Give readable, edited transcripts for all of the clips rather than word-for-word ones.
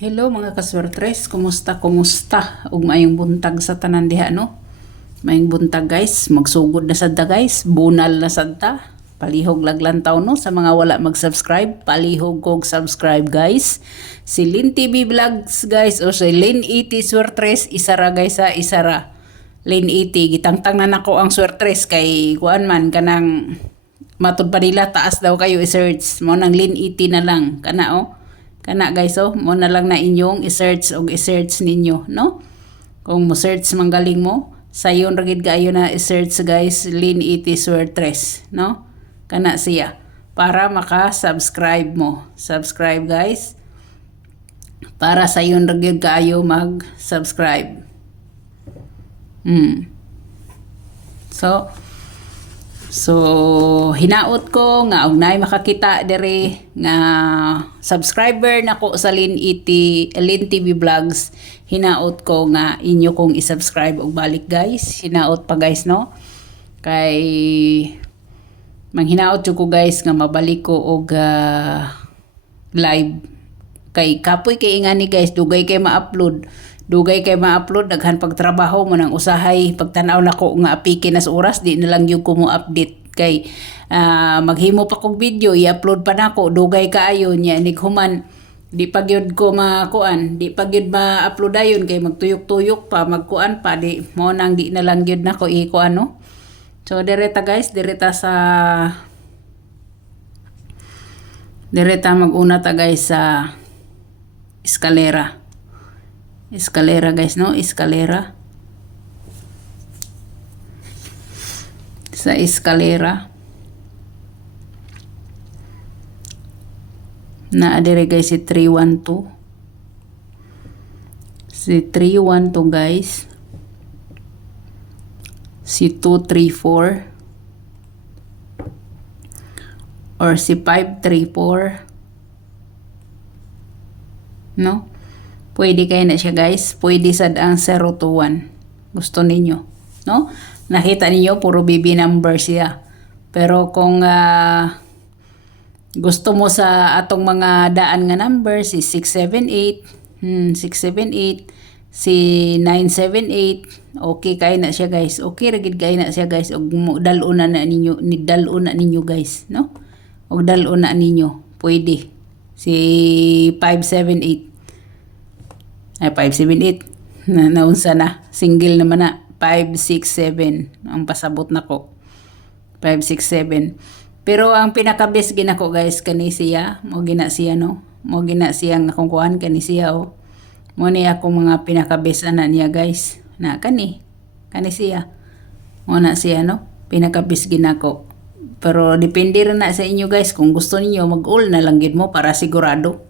Hello mga kaswertres, kumusta? Ug maayong buntag sa tanan diha no. Maayong buntag guys, magsugod na sadta guys, bunal na sadta. Palihog laglantaw no sa mga wala mag-subscribe, palihog kog subscribe guys. Si Lynn TV Vlogs guys o si Lynn ET Swertres isara guys sa isara. Lynn ET gitangtang na nako ang Swertres kay kuan man kanang matud pa nila taas daw kayo i-search mo nang Lynn ET na lang kana oh. Kana guys oh, mo na lang na inyong i-search o i-search ninyo, no? Kung mo search manggaling mo, sayon ra gid kaayo na i-search guys Lynn ET Swertres, no? Kana siya para maka-subscribe mo. Subscribe guys. Para sayon ra gid kaayo mag-subscribe. So hinaot ko nga og naay makakita dere nga subscriber nako sa Lynn TV Vlogs. Hinaot ko nga inyo kong i-subscribe og balik guys. Hinaot pa guys no. Kay manghinaot jud ko guys nga mabalik ko og live. Kay kapoy kay ingani guys dugay kay ma-upload. Daghan pagtrabaho mo nang usahay pagtanaw nako nga apike nas oras di na lang yung ko mo update kay maghimo pa kog video i-upload pa nako dugay kaayo nya nighuman di pa gyud ko makuan di pa gyud ma-upload ayon kay magtuyok-tuyok pa magkuan pa di mo nang di na lang gyud nako ikuan no. So direta guys direta maguna ta guys sa eskalera guys no, eskalera. Sa eskalera. Na adire guys si 312. Si 312 guys. Si 234. Or si 534. No? Pwede kayo na siya guys. Pwede sad ang 021. Gusto ninyo. No? Nakita ninyo, puro BB number siya. Pero kung gusto mo sa atong mga daan nga number, si 678, si 978, okay kayo na siya guys. Okay, ragid kayo na siya guys. Og daluna na ninyo guys. No? Og daluna ninyo. Pwede. Si 578. Ay, 578. Naunsa na. Single naman na. 567. Ang pasabot na ko. 567. Pero ang pinaka-best ginako guys, kani siya. Mo gina siya no. Mo gina siya nga kung kuhan kani siya oh. Mo ni ako mga pinaka-best na niya guys. Na kani. Kani siya. Mo na siya no. Pinaka-best ginako. Pero depende rin na sa inyo guys. Kung gusto niyo mag-all na lang gid mo para sigurado.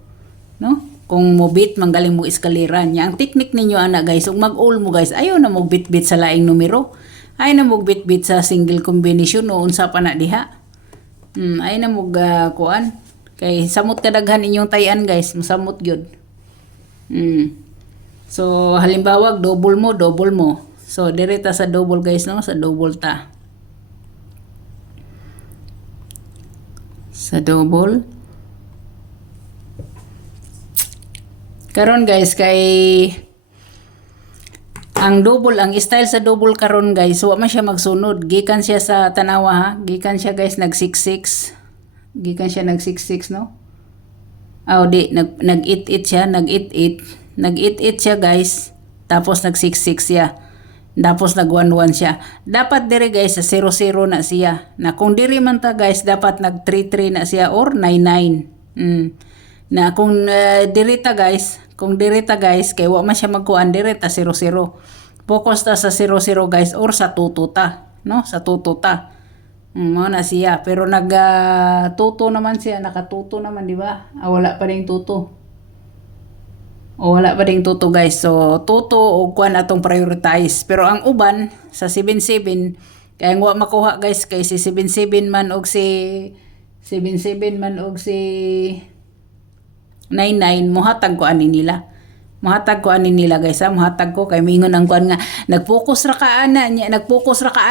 No? Kung mo bit manggaling mo eskalera niya ang technique ninyo ana guys ug mag-all mo guys ayaw na mo bit-bit sa laing numero ay na mo bit-bit sa single combination no unsa pa na diha ay na mo kuan kay samot kadaghan inyong tayan guys masamot gyud so halimbawa double mo so direta sa double guys no sa double ta sa double. Karon guys kay ang double ang style sa double karon guys wa man siya magsunod gikan siya sa tanawa ha gikan siya guys nag 66 no di nag-it-it siya guys tapos nag 66 siya tapos nag 11 siya dapat dire guys sa 00 na siya na kung diri man ta guys dapat nag 33 na siya or 99 na kung direta guys kay wa man siya magkuan direta 00 focus ta sa 00 guys or sa tututa no sa tututa mo na siya pero nag tuto naman siya nakatuto naman di ba wala pa ding tuto guys so tuto o kuan atong prioritize pero ang uban sa 77 kay wa makuha guys kay si 77 man og si 99 mohatag ko ani nila guys mohatag ko kay mingon ang kuan nga nag-focus ra ka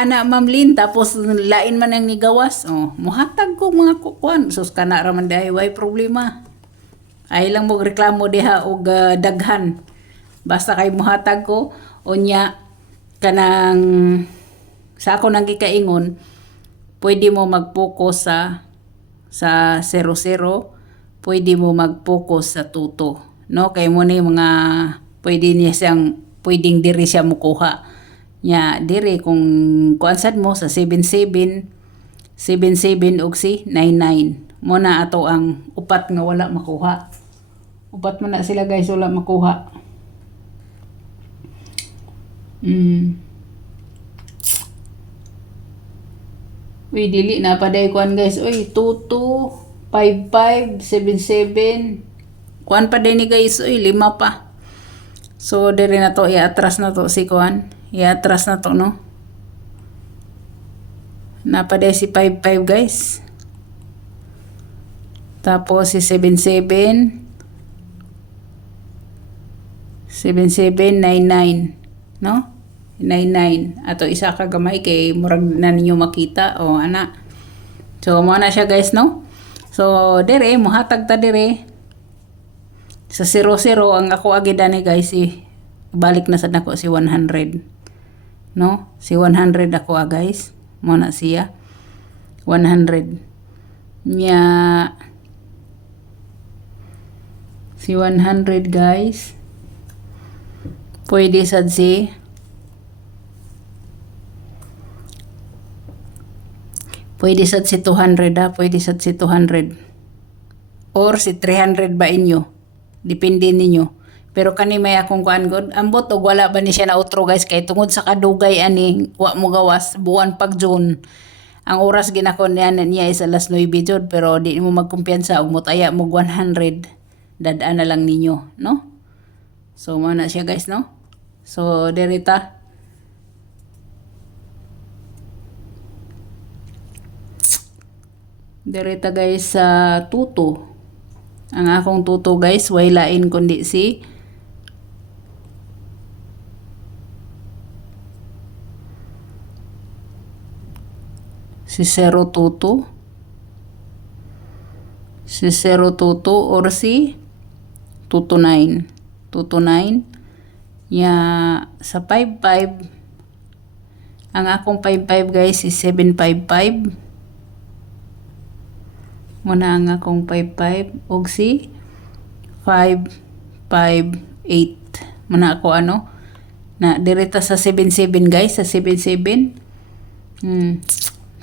ana Ma'am Lynn tapos lain man ang nigawas mohatag ko mga kuan sus kana ra man dai way problema Ay lang mo reklamo diha og daghan. Basta kay muhatag ko unya kanang sa ako nang gikaingon, pwede mo mag-focus sa 00, pwede mo mag-focus sa tuto, no? Kay mo ni mga pwede niya siyang pwedeng diri siya mukuha. Nya diri kung kuansad mo sa 77 og si 99 mo na ato ang upat nga wala makuha. Upat man na sila guys wala makuha. Uy, dili na paday kuan guys. Uy, 22, 55, 77. Kuan pa din ni guys. Uy, 5 pa. So, diri na to. I-atras na to si kuan. I-atras na to, no? Napaday si 55 guys. Tapos si 77. 77, 99. No? 99. Ato isa ka gamay kay murag na ninyo makita o ana. So mo na siya guys no. So dire mohatag ta dire sa 00 ang ako agidani guys balik na sad nako si 100. No? Si 100 ako guys. Mo na siya 100. Nya si 100 guys. Pwede sad si Pwede sad si 200 pwede sad si 200. Or si 300 ba inyo. Depende ninyo. Pero kani may akong kuan god, ambot og wala ba ni siya na outro guys kay tungod sa kadugay ani wa mo gawas buwan pag June. Ang oras ginakon niya is alas 9 jud pero di mo magkumpiyansa og motaya mo 100. Dadaan na lang ninyo, no? So mo na siya guys, no? So derita Direta guys sa tuto. Ang akong tuto guys, way lain kundi si 0 tuto. Si 0 tuto or si tuto 9. Tuto 9. Ya sa 55. Ang akong 55 guys is 755. Muna nga kong 55 og si 558. Muna ako ano na direta sa 77 guys sa 77.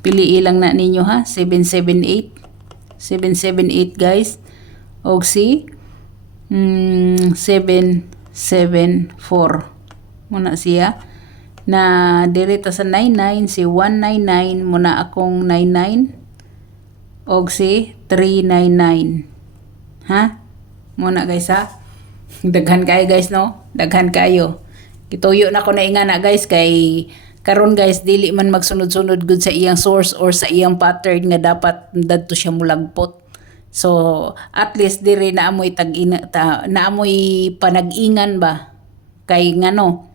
Pili lang na ninyo ha 778 guys og si 774 muna siya na direta sa 99 si 199 muna akong 99 og si 399. Ha? Muna guys ha. Daghan kayo guys no. Daghan kayo. Gituyo na ko na ingana guys kay karon guys dili man magsunod-sunod gud sa iyang source or sa iyang pattern nga dapat dadto siya mulagpot. So at least diri na amoy naamoy panag-ingan ba kay ngano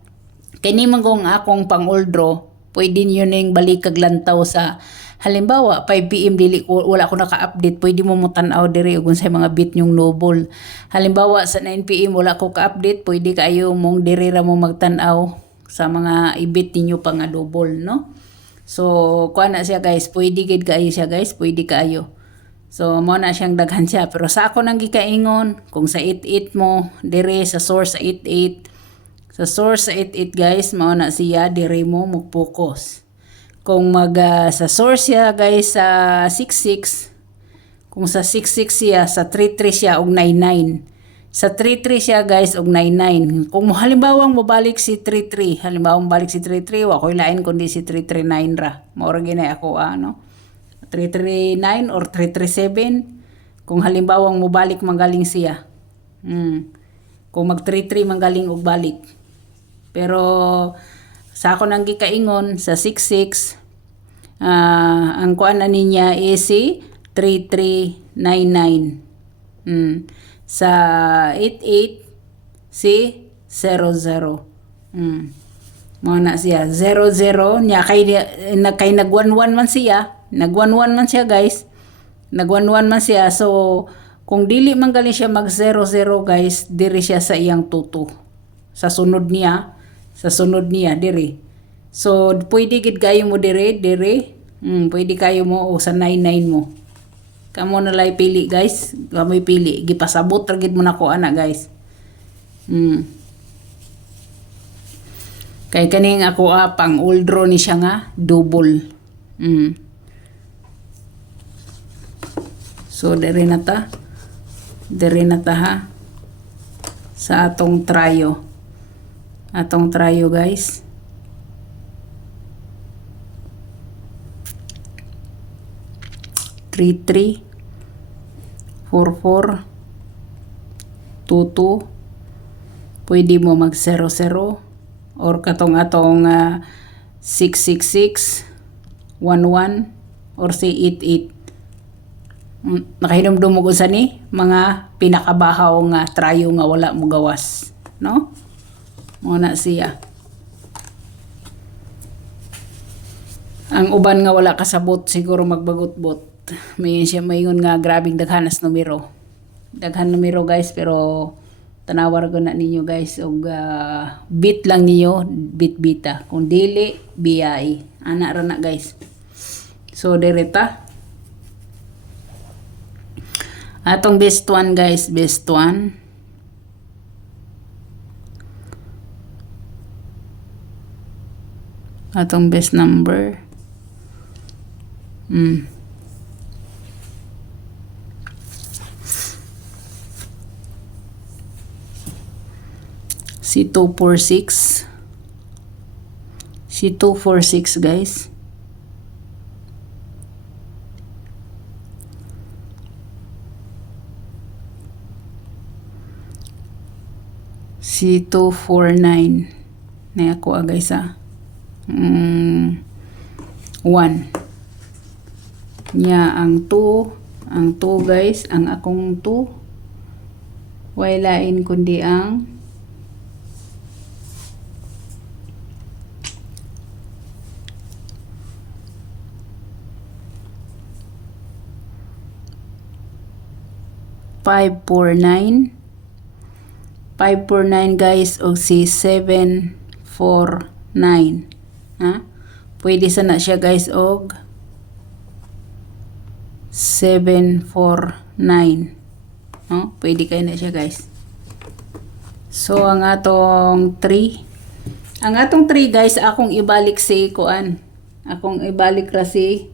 kini man kung akong pang-oldro pwede niyo ning balik kag lantaw sa halimbawa 5 PM dili ko wala ko naka-update pwede mo tan-aw diri ug unsay mga bit yung noble. Halimbawa sa 9 PM wala ko ka-update pwede kayo mong diri ra mo magtan-aw sa mga ibit ninyo pa nga double no. So kuan na siya guys pwede gid kaayo siya guys pwede kaayo. So mo na siyang daghan siya pero sa ako nang gikaingon kung sa 88 mo diri sa source sa 88 sa source sa 88 guys mao na siya diri mo mag-focus. Kung sa source siya guys sa 66 kung sa 66 siya sa 33 siya og 99 sa 33 siya guys og 99 kung halimbawa mobalik si 33 halimbawa mobalik si 33 wa koy lain kundi si 339 ra mao ra ginay ako no 339 or 337 kung halimbawa mobalik manggaling siya kung mag 33 manggaling og balik pero sa ako nang gikaingon sa 66 ang kuan na niya is si 3399 sa 88 si 00 mo na siya 00 nya kay nag-11 man siya nag-11 man siya guys nag-11 man siya so Kung dili man gali siya mag 0-0 guys, diri siya sa iyang tuto. Sa sunod niya diri. So pwede gid kayo mo diri. Pwede kayo mo o sa 99 mo. Kamo na lay pili guys. Kamoy pili. Gipasabot ra gid mo nako ana guys. Kay kaning ako pang old draw ni siya nga double. So diri na ta ha sa atong trayo guys. Three, 4, 2, pwede mo mag 0-0 or katong atong 6-6-6, 1-1 or say 8-8. Nakahinom mo sa ni mga pinakabahaw nga trayo nga wala mo gawas, no? Muna siya. Ang uban nga wala kasabot siguro magbagot-bot. May siya mayon nga grabing daghanas numero. Daghan numero guys, pero tanawar ko na ninyo guys og bit lang niyo, bit-bita. Kung dili biyay, ana ra na guys. So direta atong best one guys, best one. Atong best number. Si 246. Si 246 guys. Si 249 na ako guys 1 nya ang 2 guys, ang akong 2 walain kundi ang five, 549 guys o si 749 ha, pwede sana siya guys og 749 no? Pwede kayo na siya guys. So ang atong 3 guys akong ibalik si kuan, akong ibalik ra si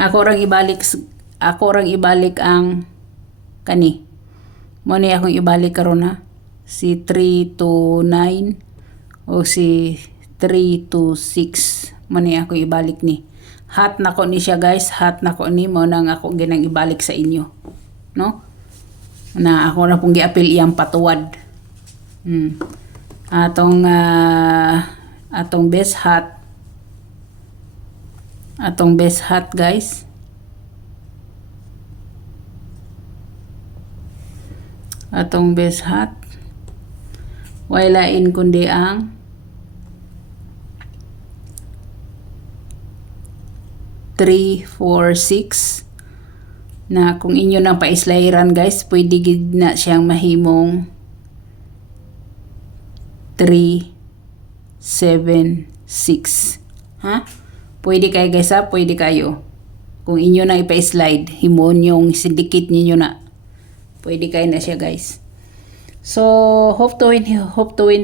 ako rang ibalik ang kani. Mo ni akong ibalik karon ha. Si 329 o si 326. Mo ni ako ibalik ni. Hat nako ni siya guys, hat nako ni mo nang ako ginang ibalik sa inyo. No? Na ako na pong giapil iyang patuwad. Atong best hat. Atong best hat guys. Atong best hat. Walain kundi ang 346 na kung inyo nang paislayiran guys, pwede gid na siyang mahimong 376. Ha? Pwede kayo guys ha, pwede kayo. Kung inyo na ipa-slide, himon yung syndicate niyo na. Pwede kayo na siya guys. So, hope to win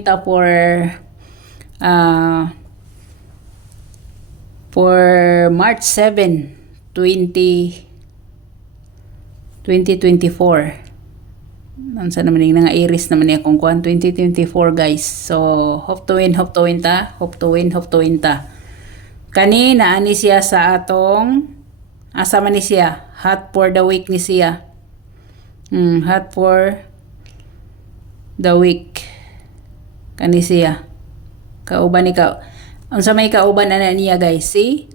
ta for March 7, 2024. Nansa naman yung nga Aries naman yung kung 2024 guys. So, hope to win ta. Hope to win ta. Kanina ani siya sa atong asa man ni siya, hot for the week ni siya. Hot for the week. Kani siya. Kauban ni unsa may kauban ana niya guys, si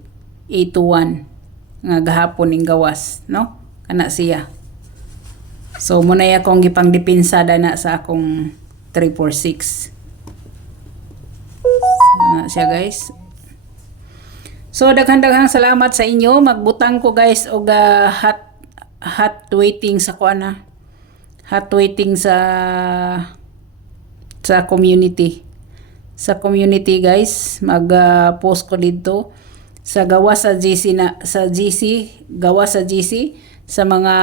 821 nga gahapon ning gawas, no? Kana siya. So muna ya akong gipang dipensada na sa akong 346. Siya guys. So daghang salamat sa inyo. Magbutang ko guys og hot waiting sa kuana. Hot waiting sa community. Sa community guys, mag-post ko dito sa gawa sa GC sa mga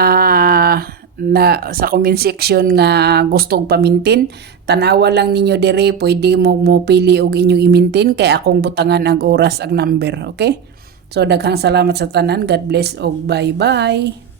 sa comment section nga gustong pamintin. Tanawa lang ninyo dire, pwede mo pili og inyong imintin kay akong butangan ang oras ang number, okay? So daghang salamat sa tanan. God bless og bye-bye.